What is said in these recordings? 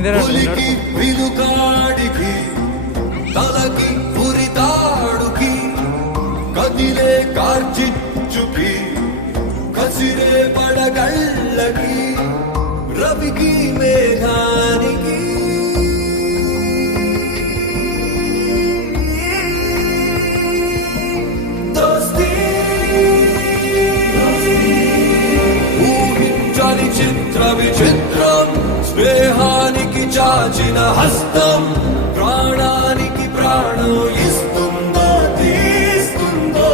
పులికి విలుకాడికి తలకి ఉరితాడుకి కదిలే కార్చిచ్చుకి కసిరే పడగళ్ళకి రవికి మేఘానికి ఊహించని చిత్ర విచిత్రం స్నేహానికి చాచిన హస్తం ప్రాణానికి ప్రాణం ఇస్తుందో తీస్తుందో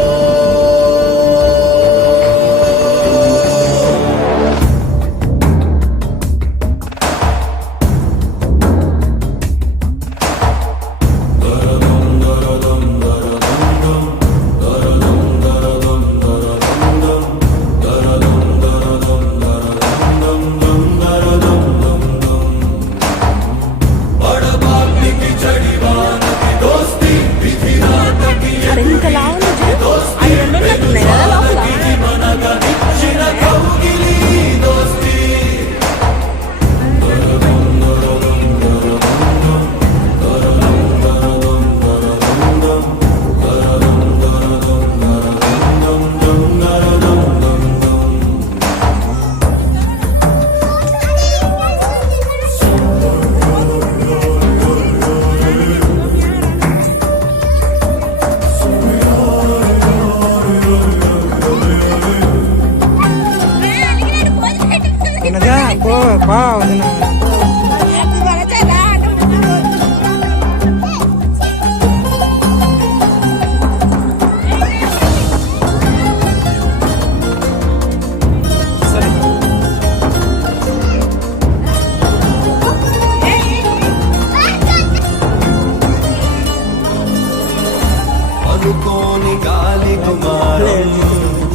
అనుకోని గాలి కుమారం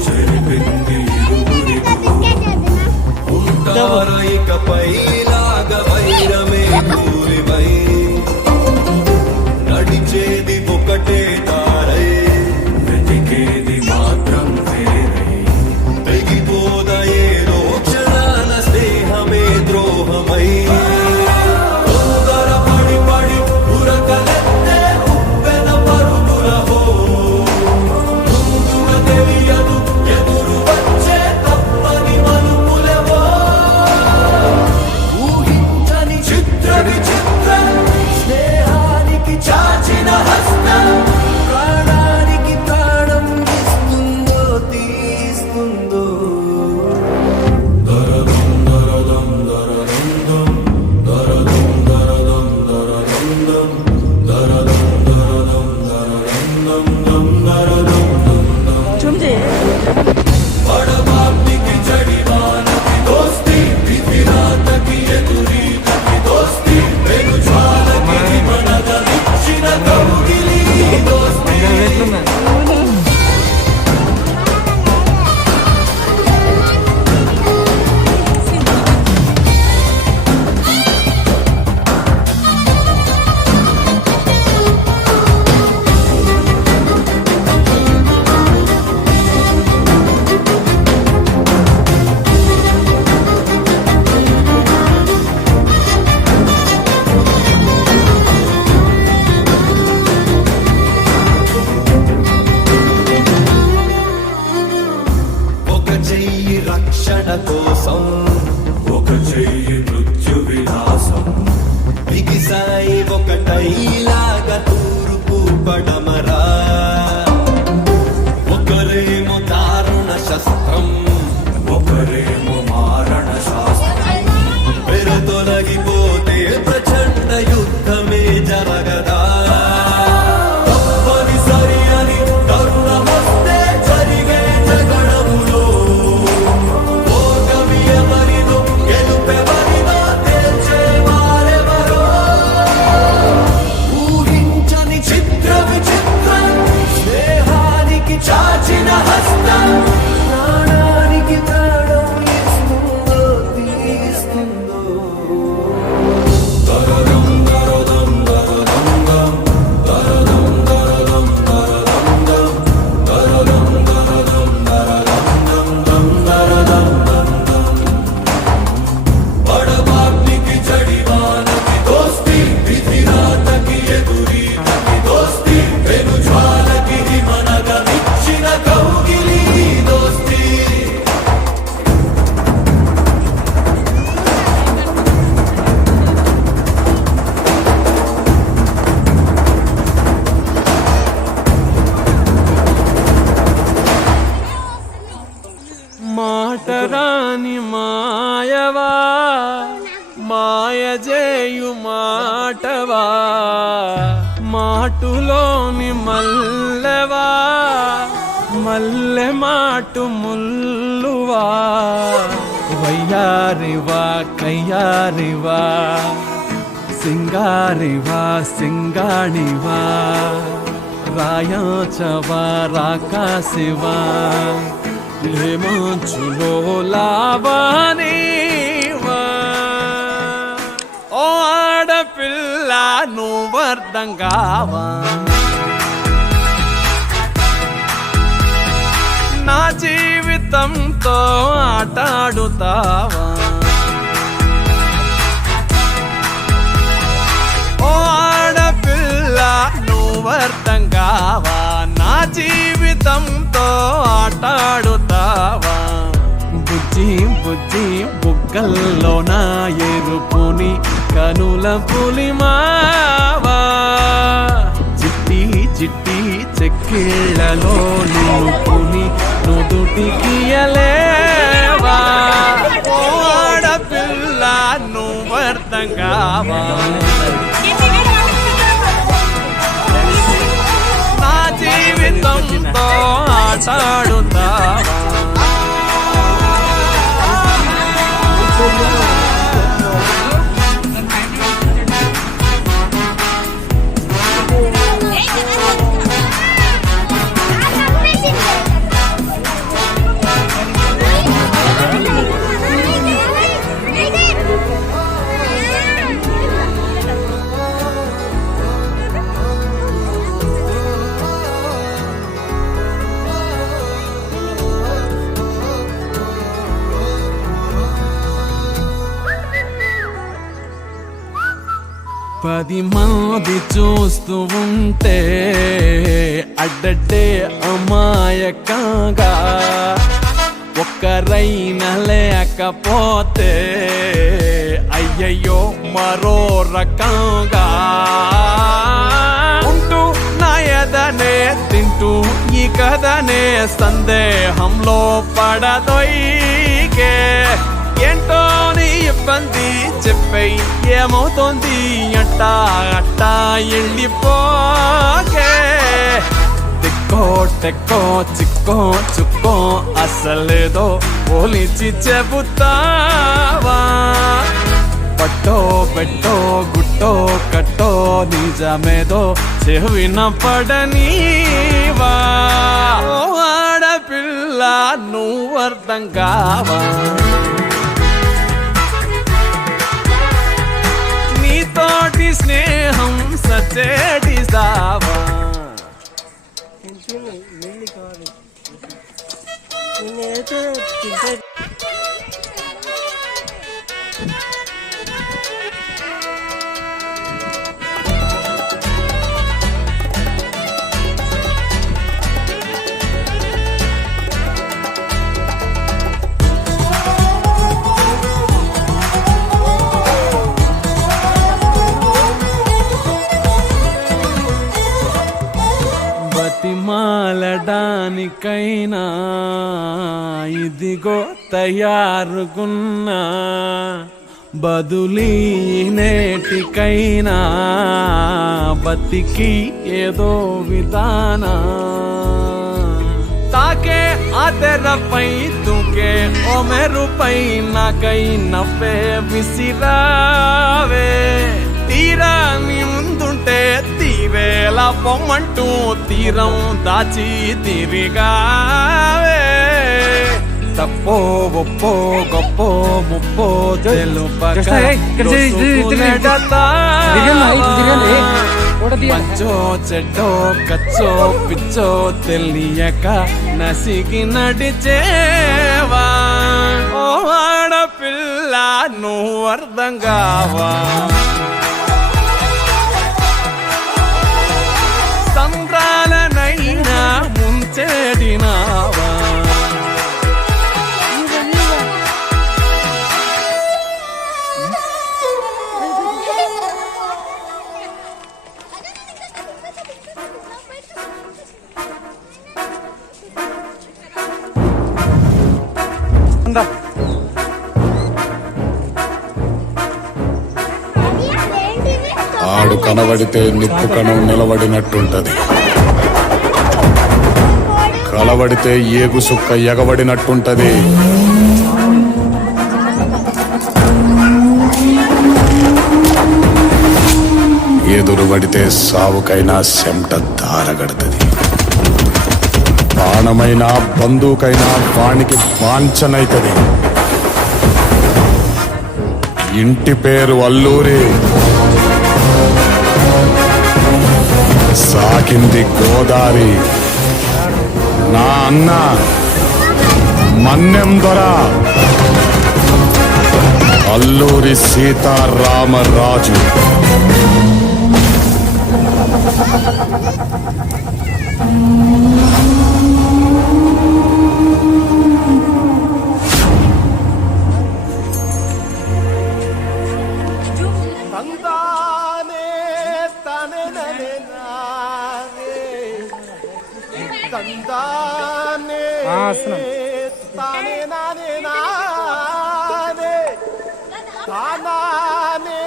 చెరిపింది ఉంటారు ఇకపై లాగ వైరమే కూలివై నడిచేది ఒకటే తారై వెతికేది మాత్రం వేరై తెగిపోదయేదో క్షణాల స్నేహమే ద్రోహమై కోసం ఒక చెయ్యి మృత్యు వినాశం బిగిసాయి ఒకటైలాగా తూర్పు పడమరా ఒకరేమో దారుణ శస్త్రం ఒకరేమో మారణ శాస్త్రం పెరతొలగిపోతే ప్రచండ యుద్ధమే జరగదా చిత్ర విచిత్ర మల్లెవా మాటులోని మల్లెవా మల్లె మాటు ముల్లువా వయ్యారివా కయ్యారివా సింగారివా సింగాణివా రాయాచవా రాకాశివా లేమంచులో లావానివా ఓ ఆడపిల్ల నువ్వర్థం కావా నా జీవితంతో ఆటాడుతావా ఓ ఆడపిల్ల నువ్వర్థం కావా నా జీవితంతో ఆటాడుతావా బుజ్జి బుజ్జి బుగ్గల్లో నా ఎరుపుని కనుల పులిమావా చిట్టి చిట్టి చెక్కిళ్ళలో నిలుపుని నుదుటికియలేవా ఓ ఆడపిల్ల నువ్వర్థం కావా నా జీవితంతో ఆటాడుతావా పది మంది చూస్తూ ఉంటే అడ్డడ్డే అమాయకంగా ఒక్కరైనా లేకపోతే అయ్యయ్యో మరో రకంగా ఉంటూ నా ఎదనే తింటూ ఈ కథనే సందేహంలో పడదొయ్యే ఏంటో నీ ఇబ్బంది చెప్పై ఏమవుతోంది అట్టా అట్టా వెళ్ళిపోకే దిక్కో టెక్కో చిక్కో చుక్కో అసలేదో పోలిచి చెబుతావా పట్టో పెట్టో గుట్టో కట్టో నిజమేదో చెవిన పడనీవా ఓ ఆడపిల్ల నువ్వర్థం కావా తోటి స్నేహం సచేటి సావా బతిమాలడానికైనా ఇదిగో తయారుగున్నా బదులీ నేటికైనా బతికి ఏదో విధానా తాకే ఆ తెరపై తుకే ఓ మెరుపై నాకై నవ్వే విసిరావే తీరా నీ ముందుంటే తీరేలా పొమ్మంటూ తీరం దాచి తిరిగావే తప్పో ఒప్పో గొప్పో ముప్పో తెలుపక మంచో చెడ్డో కచ్చో పిచ్చో తెలియక నసిగి నడిచేవా ఓ ఆడపిల్ల నువ్వు అర్థం కావా సంద్రాలనైనా ముంచేడినావా anda. వాడు కనబడితే నిప్పు కణం నిలబడినట్టుంటది, కలబడితే ఏగు సుక్క ఎగబడినట్టుంటది. ఎదురు పడితే సావుకైనా చెమట దారగడుతుంది. బాణమైనా బందూకైనా వానికి వాంఛనైతది. ఇంటి పేరు అల్లూరి, సాకింది గోదారి. నా అన్న మన్నెం దొర అల్లూరి సీతారామరాజు. తందానే తనే ననే నానే తందానే తానే నానే నానే తానానే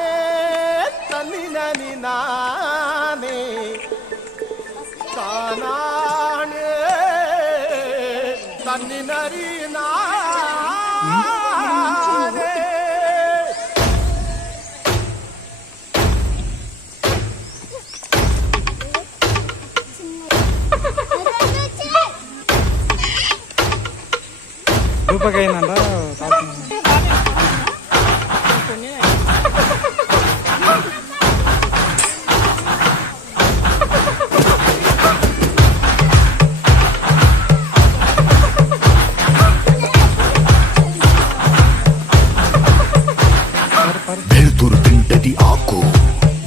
తన్ని నని నానే తానానే తన్ని నరి నానే. రూపకైందంట వెలుతురు తింటది ఆకు,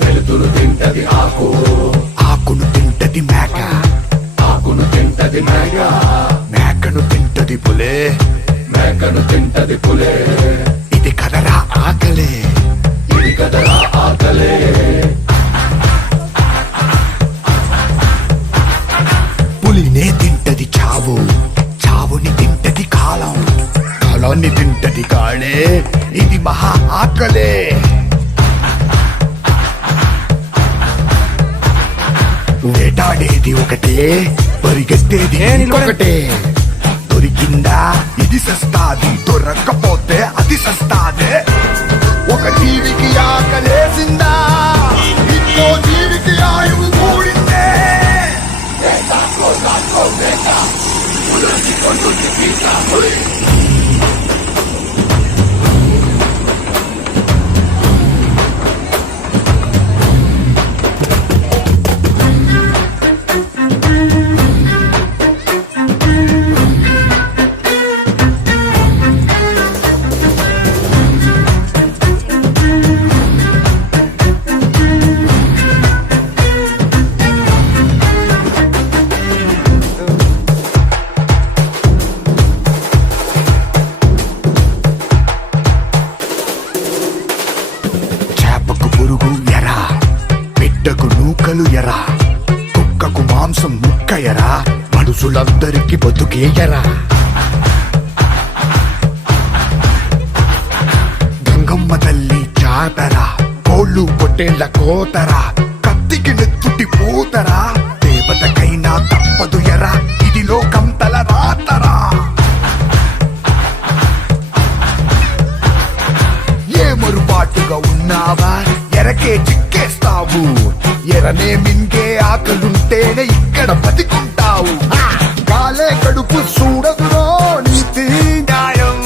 వెలుతురు తింటది ఆకు, ఆకును తింటది మేక, ఆకును తింటది మేక, మేకను తింటది పులే, మేకను తింటది పులే. ఇది కదరా ఆకలే, ఇది కదరా ఆకలే. పులినే తింటది చావు, చావుని తింటది కాలం, కాలాన్ని తింటది కాళే. ఇది మహా ఆకలే. వేటాడేది ఒకటే, పరిగెత్తేది ఇంకొకటే. దొరికిందా ఇది సస్తాది, దొరక్కపోతే అది సస్తాదే. ఒక జీవికి ఆకలేసిందా, ఇంకో జీవికి ఆయువు కూడిందే. చేపకు పురుగు ఎరా, బిడ్డకు నూకలు ఎరా, కుక్కకు మాంసం ముక్క ఎరా, మనుషులందరికీ బతుకే ఎరా. గంగమ్మ తల్లి జాతర, కోళ్ళు పొట్టేళ్ల కోతరా, కత్తికి నెత్తుటి పూతరా, దేవతకైనా తప్పదు ఎరా, ఇది లోకం తల రాతరా. ఏ మరుపాటుగా ఉన్నావా, ఎరకే చిక్కేస్తావు, ఎరనే మింగే ఆకలుంటేనే ఇక్కడ బతికుంటావు. కాలే కడుపు చూడదురో నీతి న్యాయం,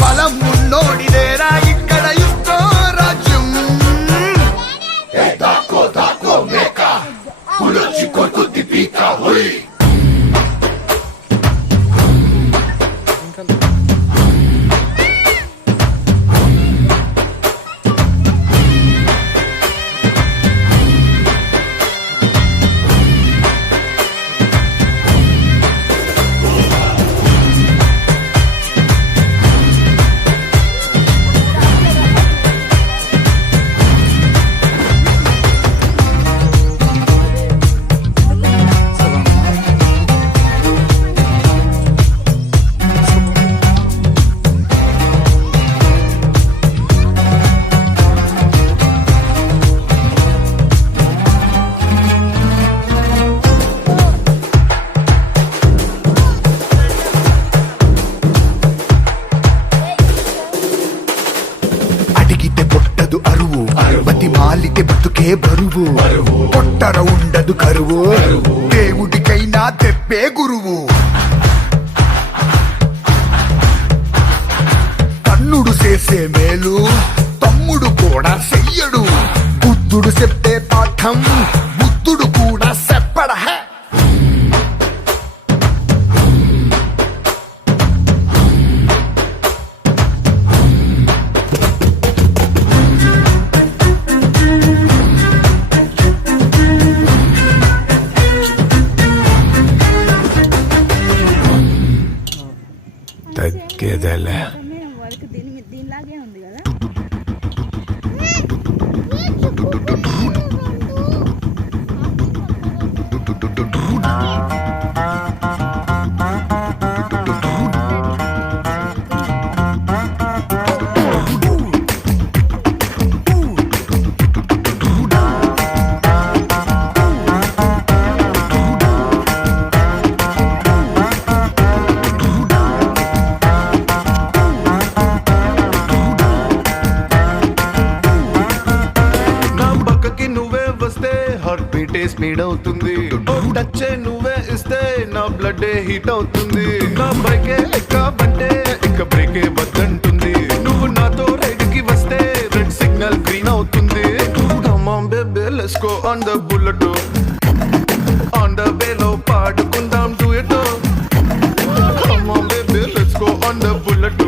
బలం ఉన్నోడిదేరా ఇక్కడ ఇస్తో రాజ్యం. దాకో దాకో మేక, పులొచ్చి కొరుకుద్ది పీక హుయ్. నీకే బరువు పొట్టన ఉండదు కరువు దేవుడికైనా తెప్పే గురువు తన్నుడు చేసే మేలు తమ్ముడు కూడా చెయ్యడు బుద్ధుడు చెప్తే పాఠం బుద్ధుడు కూడా చెప్పడ తగ్గేదలే వాళ్ళకి దీనిలాగే ఉంది కదా. స్పీడ్ అవుతుంది టచ్ నువ్వే ఇస్తే నా బ్లడ్ హీట్ అవుతుంది నా బైకే ఎక్కబంటే ఇక బ్రేకే వద్దంటుంది నువ్వు నాతో రైడ్ కి వస్తే రెడ్ సిగ్నల్ గ్రీన్ అవుతుంది come on baby let's go on the bullet on the వేలో పాడుకుందాం duet come on baby let's go on the bullet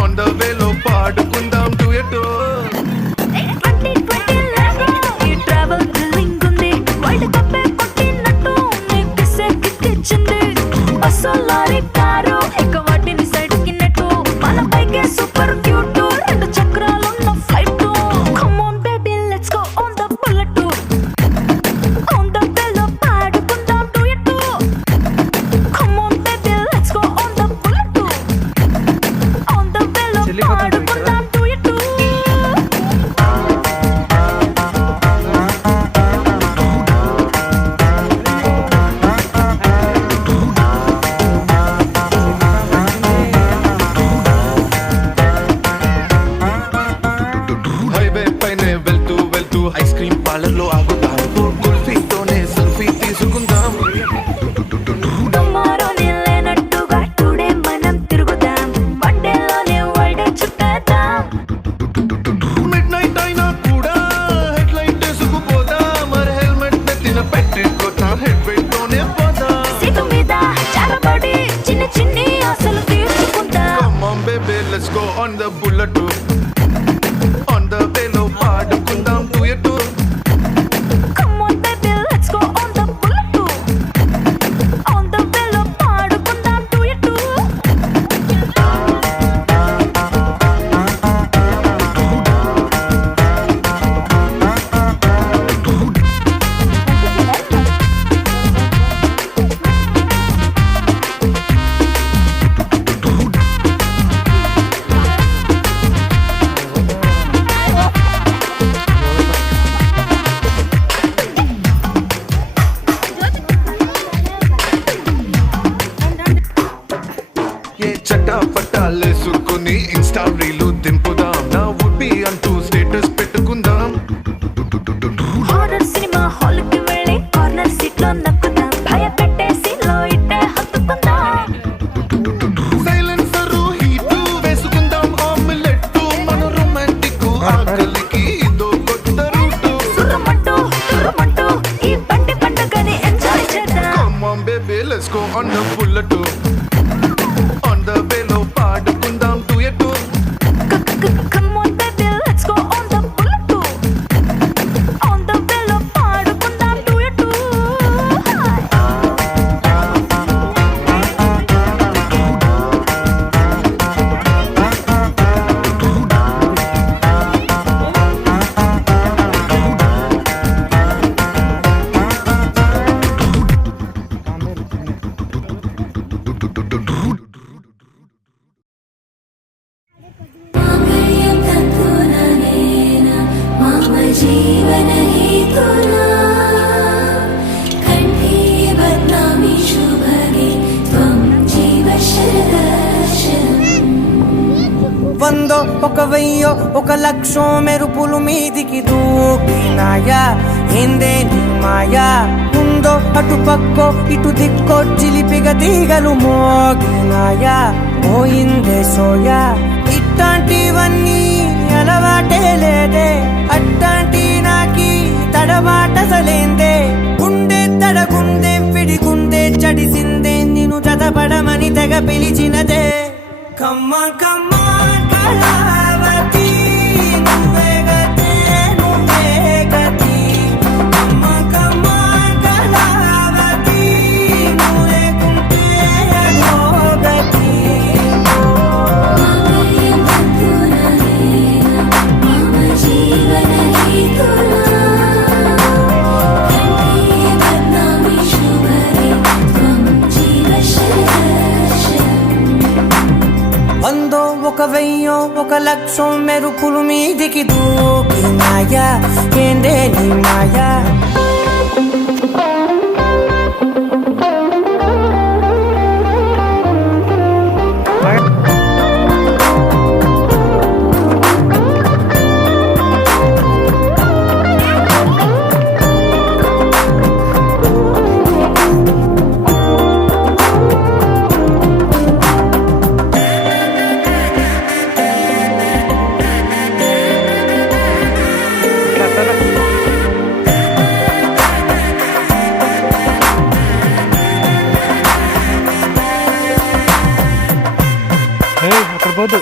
on the వేలో పాడుకుందాం డ్యూయెట్ సూపర్ క్యూట్ రెండు చక్రాలున్న flight come on baby let's go on the bullet on the బెల్లో పాడుకుందాం duet come on baby let's go on the bullet on the బెల్లో పాడుకుందాం duet ice cream parlour లో ఆగుదాం కుల్ఫీతోనే selfie తీసుకుందాం టుమారోనే లేనట్టుగా టుడే మనం తిరుగుదాం వన్డేలోనే వరల్డ్ చుట్టేద్దాం మిడ్ నైట్ అయినా కూడా హెడ్ లైట్ వేసుకుపోదాం మరి హెల్మెట్ నెత్తిన పెట్టుకోతాం హెడ్ వెయిట్ తోనే పోదాం సీటు మీద జారబడి చిన్ని చిన్ని ఆశలు తీర్చుకుందాం come on baby let's go on the bullet on the వేలో పాడుకుందాం duet come on baby let's go on the bullet on the వేలో పాడుకుందాం డ్యూయెట్ ఏ చట్టా పట్టాలేసుకుని ఇన్స్టా రీలు దింపుదాం నా వుడ్ బి అంటూ స్టేటస్ పెట్టుకుందాం హారర్ సినిమా హాల్ కి వెళ్ళి కార్నర్ సీట్ లో నక్కుదాం భయపెట్టే సీన్ లో ఇట్టే హత్తుకుందాం సైలెన్సర్ హీట్ వేసుకుందాం ఆమ్లెట్ మన రొమాంటిక్ ఆకలికి ఇదో కొత్త రూట్ సురమంటూ ఈ బండి పండుగని ఎంజాయ్ చేద్దాం come on baby let's go on the bullet on the వేలో పాడుకుందాం duet come on baby let's go on the bullet on the వేలో పాడుకుందాం డ్యూయెట్ जीवन हेतुना कंठे बदनामी शुभगे त्वं जीव शरदर्शनम् ಒಂದೋ ఒక వెయ్యో ఒక లక్షో మెరుపులు మీదికి దూకినాయా ఏందే నీ మాయా ఉందో అటు పక్కో ఇటు దిక్కో చిలిపిగ తీగలు మోగినాయా పోయిందే సోయా ఇట్లాంటివన్నీ అలవాటే లేదే అట్లాంటి నాకి తడబాటసలేందే గుండె తడగుందే పిడిగుండే చడిసిందే నిన్ను చదపడమని తెగ పిలిచినదే కమ్మ కమ్మ కళావతి నువ్వే గతే నువ్వే గతి కమ్మ కమ్మ కళావతి నువ్వు లేకుంటే అదో గతి मम जीवन हेतुना कंठे बध्नामि शुभगे त्वं जीव వందో ఒక వెయ్యో ఒక లక్షో మెరుపులు మీదికి దూకినాయా ఏందే నీ మాయా అక్కడ పోదు